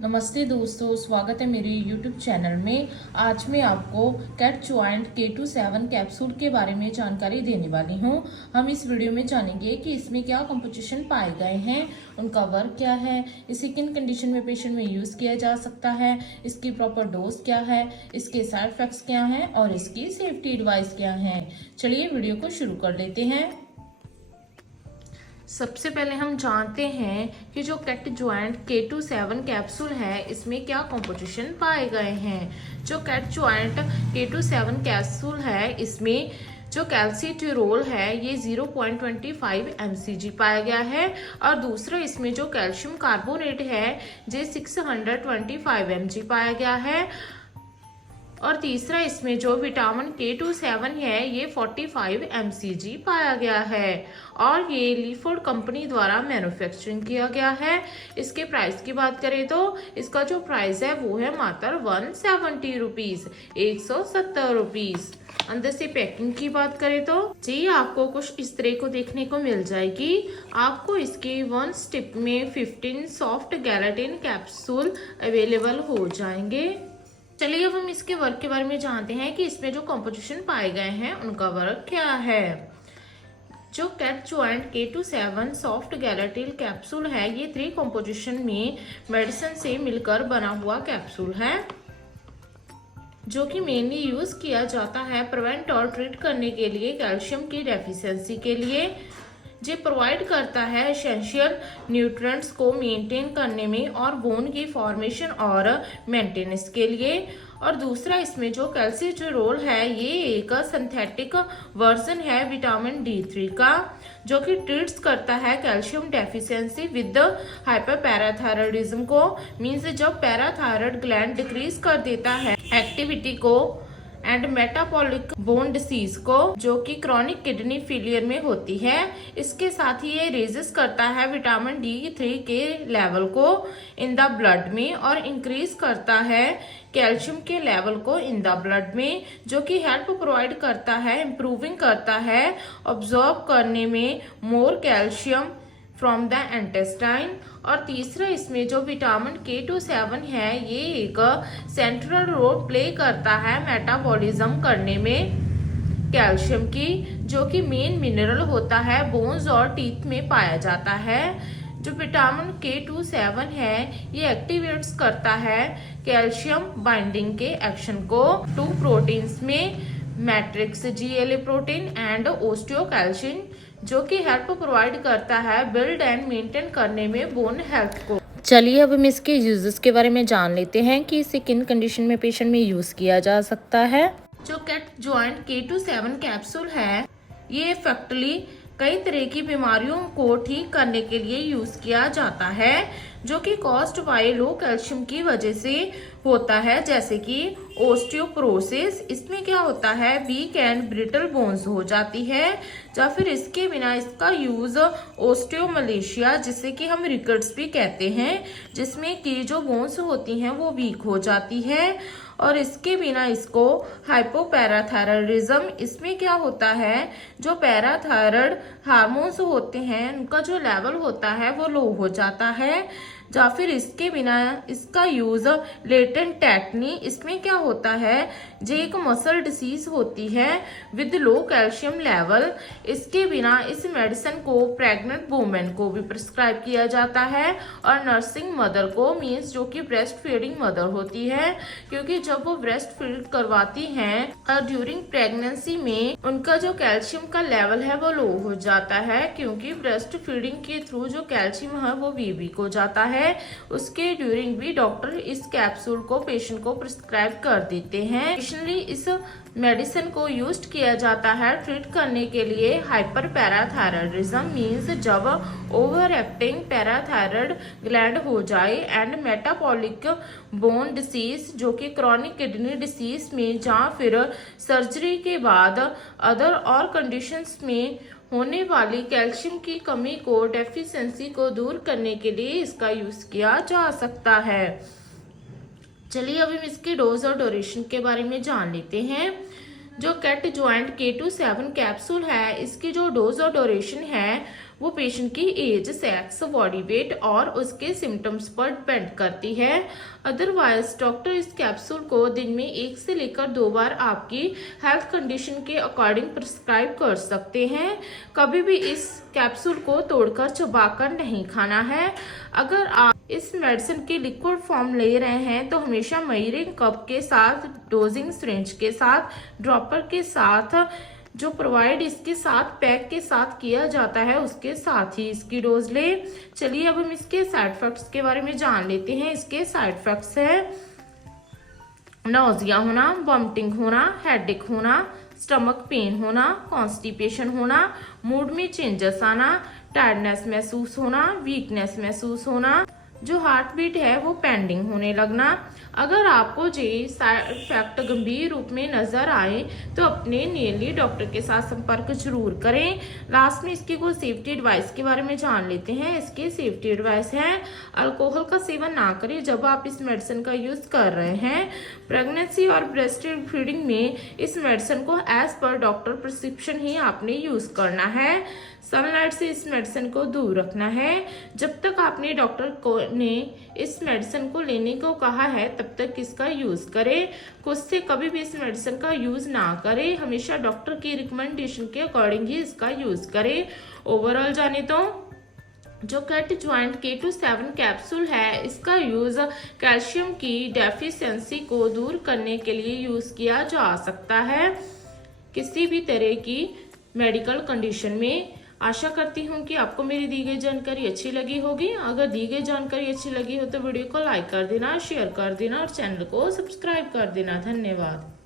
नमस्ते दोस्तों, स्वागत है मेरे YouTube चैनल में। आज मैं आपको कैट ज्वाइंट K27 कैप्सूल के बारे में जानकारी देने वाली हूं। हम इस वीडियो में जानेंगे कि इसमें क्या कंपोजिशन पाए गए हैं, उनका वर्क क्या है, इसे किन कंडीशन में पेशेंट में यूज़ किया जा सकता है, इसकी प्रॉपर डोज क्या है, इसके साइड इफेक्ट्स क्या हैं और इसकी सेफ्टी एडवाइस क्या है। चलिए वीडियो को शुरू कर लेते हैं। सबसे पहले हम जानते हैं कि जो कैट ज्वाइंट K27 कैप्सूल है इसमें क्या कंपोजिशन पाए गए हैं। जो कैट ज्वाइंट K27 कैप्सूल है इसमें जो कैल्सीट्यूरोल है ये 0.25 mcg पाया गया है और दूसरा इसमें जो कैल्शियम कार्बोनेट है ये 625 mg पाया गया है और तीसरा इसमें जो विटामिन K27 है ये 45 mcg पाया गया है और ये लीफोर्ड कंपनी द्वारा मैन्युफैक्चरिंग किया गया है। इसके प्राइस की बात करें तो इसका जो प्राइस है वो है मात्र 170 रुपीज, 170 रुपीज। अंदर से पैकिंग की बात करें तो जी आपको कुछ इस तरह को देखने को मिल जाएगी। आपको इसके 1 स्टिप में 15 सॉफ्ट गैलेटिन कैप्सूल अवेलेबल हो जाएंगे। चलिए अब हम इसके वर्क के बारे में जानते हैं कि इसमें जो कंपोजिशन पाए गए हैं उनका वर्क क्या है। जो cat joint K27 soft gelatin capsule है ये 3 कंपोजिशन में मेडिसिन से मिलकर बना हुआ कैप्सूल है जो कि मेनली यूज किया जाता है प्रिवेंट और ट्रीट करने के लिए कैल्शियम की डेफिशिएंसी के लिए। ये प्रोवाइड करता है एसेंशियल न्यूट्रिएंट्स को मेंटेन करने में और बोन की फॉर्मेशन और मेंटेनेंस के लिए। और दूसरा इसमें जो कैल्सीट्यूरोल है ये एक सिंथेटिक वर्जन है विटामिन D3 का जो कि ट्रीट्स करता है कैल्शियम डेफिशिएंसी विद हाइपरपैराथायरॉयडिज्म को। मींस जब पैराथायरॉयड ग्लैंड डिक्रीज कर देता है एक्टिविटी को एंड मेटाबॉलिक बोन डिसीज को जो कि क्रॉनिक किडनी फेलियर में होती है। इसके साथ ही ये रेजिस करता है विटामिन D3 के लेवल को इन द ब्लड में और इंक्रीज करता है कैल्शियम के लेवल को इन द ब्लड में जो कि हेल्प प्रोवाइड करता है इम्प्रूविंग करता है ऑब्जॉर्ब करने में मोर कैल्शियम फ्रॉम द इंटेस्टाइन। और तीसरा इसमें जो विटामिन K27 है ये एक सेंट्रल रोल प्ले करता है मेटाबॉलिज्म करने में कैल्शियम की जो कि मेन मिनरल होता है बोन्स और टीथ में पाया जाता है। जो विटामिन K27 है ये एक्टिवेट्स करता है कैल्शियम बाइंडिंग के एक्शन को 2 प्रोटीन्स में मैट्रिक्स GLA प्रोटीन एंड ओस्टियोकैल्सिन जो कि हेल्प प्रोवाइड करता है बिल्ड एंड मेंटेन करने में बोन हेल्थ को। चलिए अब हम इसके यूजेस के बारे में जान लेते हैं कि इसे किन कंडीशन में पेशेंट में यूज किया जा सकता है। जो कैट ज्वाइंट K27 कैप्सूल है ये इफेक्टिवली कई तरह की बीमारियों को ठीक करने के लिए यूज किया जाता है जो कि कॉज्ड बाय लो कैल्शियम की वजह से होता है, जैसे कि ओस्टियोपोरोसिस। इसमें क्या होता है वीक एंड ब्रिटल बोन्स हो जाती है या फिर इसके बिना इसका यूज ओस्टियोमलेशिया जिसे कि हम रिकेट्स भी कहते हैं जिसमें कि जो बोन्स होती हैं वो वीक हो जाती है। और इसके बिना इसको हाइपोपैराथायरॉयडिज्म, इसमें क्या होता है जो पैराथायरॉयड हार्मोन्स होते हैं उनका जो लेवल होता है वो लो हो जाता है। या फिर इसके बिना इसका यूज लेटेंट टेटनी, इसमें क्या होता है जो एक मसल डिसीज होती है विद लो कैल्शियम लेवल। इसके बिना इस मेडिसिन को प्रेग्नेंट वुमेन को भी प्रिस्क्राइब किया जाता है और नर्सिंग मदर को, मीन्स जो कि ब्रेस्ट फीडिंग मदर होती है, क्योंकि जब वो ब्रेस्ट फीड करवाती हैं और ड्यूरिंग प्रेगनेंसी में उनका जो कैल्शियम का लेवल है वो लो हो जाता है क्योंकि ब्रेस्ट फीडिंग के थ्रू जो कैल्शियम है वो वीक हो जाता है। उसके ड्यूरिंग भी डॉक्टर इस कैप्सूल को पेशेंट को प्रिस्क्राइब कर देते हैं। एडिशनली इस मेडिसिन को यूज किया जाता है ट्रीट करने के लिए हाइपर पैराथायरॉयडिज्म, मीन्स जब ओवर एक्टिंग पैराथायरॉयड ग्लैंड हो जाए एंड मेटाबॉलिक बोन डिसीज जो कि क्रॉनिक किडनी डिसीज में या फिर सर्जरी के बाद अदर और कंडीशंस में होने वाली कैल्शियम की कमी को डेफिशिएंसी को दूर करने के लिए इसका यूज किया जा सकता है। चलिए अभी हम इसकी डोज और ड्यूरेशन के बारे में जान लेते हैं। जो कैट ज्वाइंट K27 कैप्सूल है इसकी जो डोज और ड्यूरेशन है वो पेशेंट की एज, सेक्स, बॉडी वेट और उसके सिम्टम्स पर डिपेंड करती है। अदरवाइज डॉक्टर इस कैप्सूल को दिन में 1 से लेकर 2 बार आपकी हेल्थ कंडीशन के अकॉर्डिंग प्रिस्क्राइब कर सकते हैं। कभी भी इस कैप्सूल को तोड़कर चबाकर नहीं खाना है। अगर आप इस मेडिसिन के लिक्विड फॉर्म ले रहे हैं तो हमेशा मेजरिंग कप के साथ, डोजिंग सिरिंज के साथ, ड्रॉपर के साथ, जो प्रोवाइड इसके साथ पैक के साथ किया जाता है उसके साथ ही इसकी डोज ले। चलिए अब हम इसके साइड इफेक्ट्स के बारे में जान लेते हैं। इसके साइड इफेक्ट्स है नौजिया होना, वॉमिटिंग होना, हेडेक होना, स्टमक पेन होना, कॉन्स्टिपेशन होना, मूड में चेंजेस आना, टायर्डनेस महसूस होना, वीकनेस महसूस होना, जो हार्ट बीट है वो पेंडिंग होने लगना। अगर आपको ये साइड इफेक्ट गंभीर रूप में नजर आए तो अपने नियरली डॉक्टर के साथ संपर्क जरूर करें। लास्ट में इसकी कुछ सेफ्टी एडवाइस के बारे में जान लेते हैं। इसके सेफ्टी एडवाइस है अल्कोहल का सेवन ना करें जब आप इस मेडिसिन का यूज कर रहे हैं। प्रेगनेंसी और ब्रेस्ट फीडिंग में इस मेडिसिन को एज पर डॉक्टर प्रिस्क्रिप्शन ही आपने यूज करना है। सनलाइट से इस मेडिसिन को दूर रखना है। जब तक आपने डॉक्टर ने इस मेडिसिन को लेने को कहा है तब तक इसका यूज करें। खुद से कभी भी इस मेडिसिन का यूज ना करें। हमेशा डॉक्टर की रिकमेंडेशन के अकॉर्डिंग ही इसका यूज करें। ओवरऑल जाने तो जो कैट ज्वाइंट K27 कैप्सूल है इसका यूज कैल्शियम की डेफिशिएंसी को दूर करने के लिए यूज किया जा सकता है किसी भी तरह की मेडिकल कंडीशन में। आशा करती हूँ कि आपको मेरी दी गई जानकारी अच्छी लगी होगी। अगर दी गई जानकारी अच्छी लगी हो तो वीडियो को लाइक कर देना, शेयर कर देना और चैनल को सब्सक्राइब कर देना। धन्यवाद।